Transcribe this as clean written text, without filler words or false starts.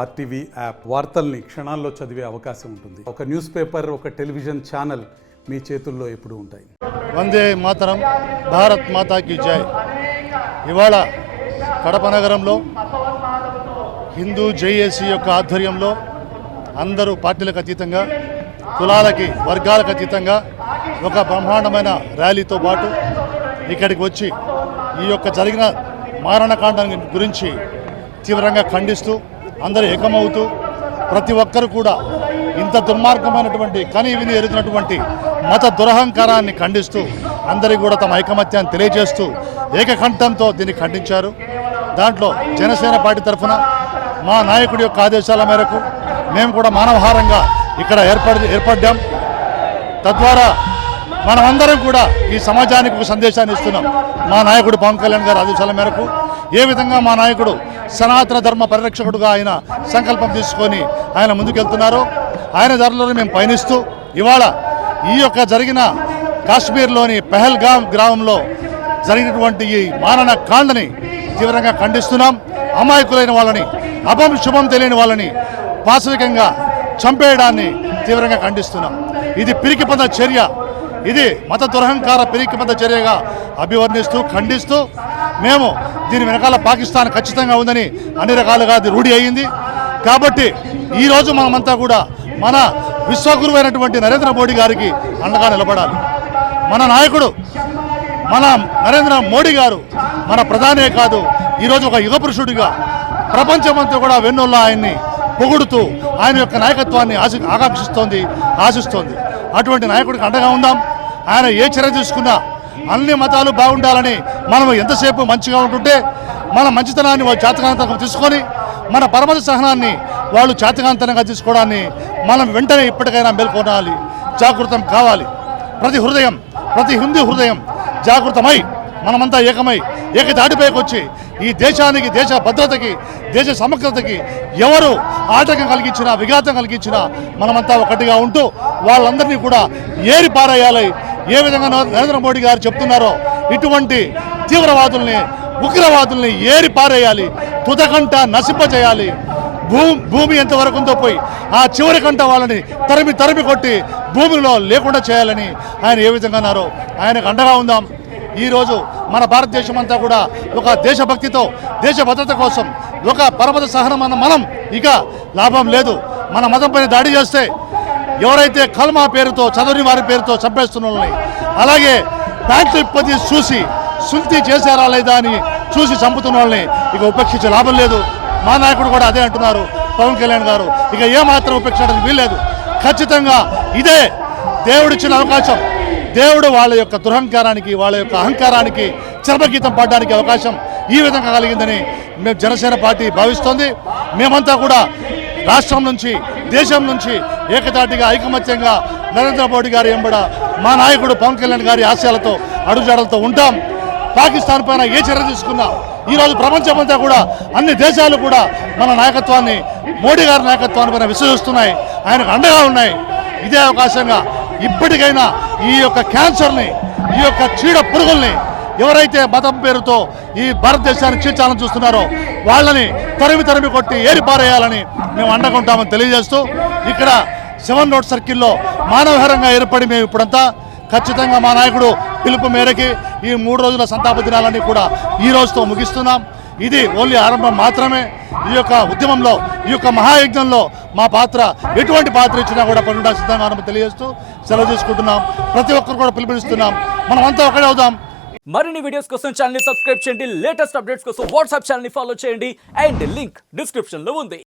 RTV app వార్తల్ని క్షణాల్లో చదివే అవకాశం ఉంటుంది. ఒక న్యూస్ పేపర్, ఒక టెలివిజన్ ఛానల్ మీ చేతుల్లో ఎప్పుడూ ఉంటాయి. వందే మాతరం, భారత్ మాతాకి జై. ఇవాళ కడప నగరంలో హిందూ జేఏసీ యొక్క ఆధ్వర్యంలో అందరూ పార్టీలకు అతీతంగా, కులాలకి వర్గాలకు అతీతంగా ఒక బ్రహ్మాండమైన ర్యాలీతో పాటు ఇక్కడికి వచ్చి ఈ యొక్క జరిగిన మారణకాండం గురించి తీవ్రంగా ఖండిస్తూ అందరూ ఏకమవుతూ ప్రతి ఒక్కరు కూడా ఇంత దుర్మార్గమైనటువంటి కని విని ఎరుగుతున్నటువంటి మత దురహంకారాన్ని ఖండిస్తూ అందరికీ కూడా తమ ఐకమత్యాన్ని తెలియజేస్తూ ఏకకంఠంతో దీన్ని ఖండించారు. దాంట్లో జనసేన పార్టీ తరఫున మా నాయకుడి యొక్క ఆదేశాల మేరకు మేము కూడా మానవహారంగా ఇక్కడ ఏర్పడ్డాం. తద్వారా మనమందరం కూడా ఈ సమాజానికి ఒక సందేశాన్ని ఇస్తున్నాం. మా నాయకుడు పవన్ కళ్యాణ్ గారి ఆదేశాల మేరకు ఏ విధంగా మా నాయకుడు సనాతన ధర్మ పరిరక్షకుడుగా ఆయన సంకల్పం తీసుకొని ఆయన ముందుకెళ్తున్నారో ఆయన దారిలోనే మేము పయనిస్తూ ఇవాళ ఈ యొక్క జరిగిన కాశ్మీర్లోని పెహల్గాం గ్రామంలో జరిగినటువంటి ఈ మారణ కాండని తీవ్రంగా ఖండిస్తున్నాం. అమాయకులైన వాళ్ళని, అభం శుభం తెలియని వాళ్ళని పాశవికంగా చంపేయడాన్ని తీవ్రంగా ఖండిస్తున్నాం. ఇది పిరికిపద చర్య, ఇది మత దురహంకార పిరికిపద చర్యగా అభివర్ణిస్తూ ఖండిస్తూ మేము దీని వెనకాల పాకిస్తాన్ ఖచ్చితంగా ఉందని అన్ని రకాలుగా అది రూఢి అయ్యింది. కాబట్టి ఈరోజు మనమంతా కూడా మన విశ్వగురువైనటువంటి నరేంద్ర మోడీ గారికి అండగా నిలబడాలి. మన నాయకుడు మన నరేంద్ర మోడీ గారు మన ప్రధానే కాదు, ఈరోజు ఒక యుగ పురుషుడిగా ప్రపంచమంతా కూడా వెన్నుల్లో ఆయన్ని పొగుడుతూ ఆయన యొక్క నాయకత్వాన్ని ఆశిస్తోంది. అటువంటి నాయకుడికి అండగా ఉందాం. ఆయన ఏ చర్య తీసుకున్నా అన్ని మతాలు బాగుండాలని మనం ఎంతసేపు మంచిగా ఉంటుంటే మన మంచితనాన్ని వాళ్ళు చాతకాంతంగా తీసుకొని మన పరమత సహనాన్ని వాళ్ళు చాతకాంతంగా తీసుకోవడాన్ని మనం వెంటనే ఇప్పటికైనా మేల్కొనాలి, జాగృతం కావాలి. ప్రతి హిందూ హృదయం జాగృతమై మనమంతా ఏకమై ఏకదాటిపైకి వచ్చి ఈ దేశానికి, దేశ భద్రతకి, దేశ సమగ్రతకి ఎవరు ఆటంకం కలిగించినా, విఘాతం కలిగించినా మనమంతా ఒకటిగా ఉంటూ వాళ్ళందరినీ కూడా ఏరి పారేయాలి. ఏ విధంగా నరేంద్ర మోడీ గారు చెప్తున్నారో ఇటువంటి తీవ్రవాదుల్ని, ఉగ్రవాదుల్ని ఏరి పారేయాలి, తుదకంట నశింపజేయాలి. భూమి ఎంతవరకు ఉందో పోయి ఆ చివరి కంట వాళ్ళని తరిమి కొట్టి భూమిలో లేకుండా చేయాలని ఆయన ఏ విధంగా అన్నారో ఆయనకు అండగా ఉందాం. ఈరోజు మన భారతదేశం అంతా కూడా ఒక దేశభక్తితో, దేశ భద్రత కోసం ఒక పరమత సహనం అన్న మనం ఇక లాభం లేదు. మన మతం పైన దాడి చేస్తే ఎవరైతే కల్మా పేరుతో, చదువుని వారి పేరుతో చంపేస్తున్న వాళ్ళని, అలాగే ప్యాంటు ఇప్పటి చూసి సుల్తీ చేశారా లేదా అని చూసి చంపుతున్న వాళ్ళని ఇక ఉపేక్షించే లాభం లేదు. మా నాయకుడు కూడా అదే అంటున్నారు, పవన్ కళ్యాణ్ గారు. ఇక ఏమాత్రం ఉపేక్షించడానికి వీల్లేదు. ఖచ్చితంగా ఇదే దేవుడిచ్చిన అవకాశం. దేవుడు వాళ్ళ యొక్క దురహంకారానికి, వాళ్ళ యొక్క అహంకారానికి చర్మగీతం పాడడానికి అవకాశం ఈ విధంగా కలిగిందని మేము జనసేన పార్టీ భావిస్తోంది. మేమంతా కూడా రాష్ట్రం నుంచి, దేశం నుంచి ఏకతాటిగా, ఐకమత్యంగా నరేంద్ర మోడీ గారి ఎంబడ మా నాయకుడు పవన్ కళ్యాణ్ గారి ఆశయాలతో, అడుగుజాడలతో ఉంటాం. పాకిస్తాన్ పైన ఏ చర్య తీసుకున్నా ఈరోజు ప్రపంచమంతా కూడా, అన్ని దేశాలు కూడా మన నాయకత్వాన్ని, మోడీ గారి నాయకత్వాన్ని పైన విశ్వసిస్తున్నాయి, ఆయనకు అండగా ఉన్నాయి. ఇదే అవకాశంగా ఇప్పటికైనా ఈ యొక్క క్యాన్సర్ని, ఈ యొక్క చీడ పురుగుల్ని ఎవరైతే మతం పేరుతో ఈ భారతదేశాన్ని చీల్చాలని చూస్తున్నారో వాళ్ళని తరిమి కొట్టి ఏరిపారేయాలని మేము అండగా ఉంటామని తెలియజేస్తూ ఇక్కడ 7 రోడ్ సర్కిల్లో మానవహారంగా ఏర్పడి మేము ఇప్పుడంతా ఖచ్చితంగా మా నాయకుడు పిలుపు మేరకి ఈ 3 రోజుల సంతాప దినాలన్నీ కూడా ఈ రోజుతో ముగిస్తున్నాం. ఇది ఓన్లీ ఆరంభం మాత్రమే. ఈ యొక్క ఉద్యమంలో, ఈ యొక్క మహాయజ్ఞంలో మా పాత్ర, ఎటువంటి పాత్ర ఇచ్చినా కూడా పనుండా సిద్ధంగా మనం తెలియజేస్తూ సెలవు తీసుకుంటున్నాం. ప్రతి ఒక్కరు కూడా పిలుపునిస్తున్నాం. మనమంతా ఒకటే అవుదాం. మరిన్ని వీడియోస్ కోసం ఛానల్ ని సబ్స్క్రైబ్ చేయండి. లేటెస్ట్ అప్డేట్స్ కోసం వాట్సాప్ ఛానల్ ని ఫాలో చేయండి. అండ్ లింక్ డిస్క్రిప్షన్ లో ఉంది.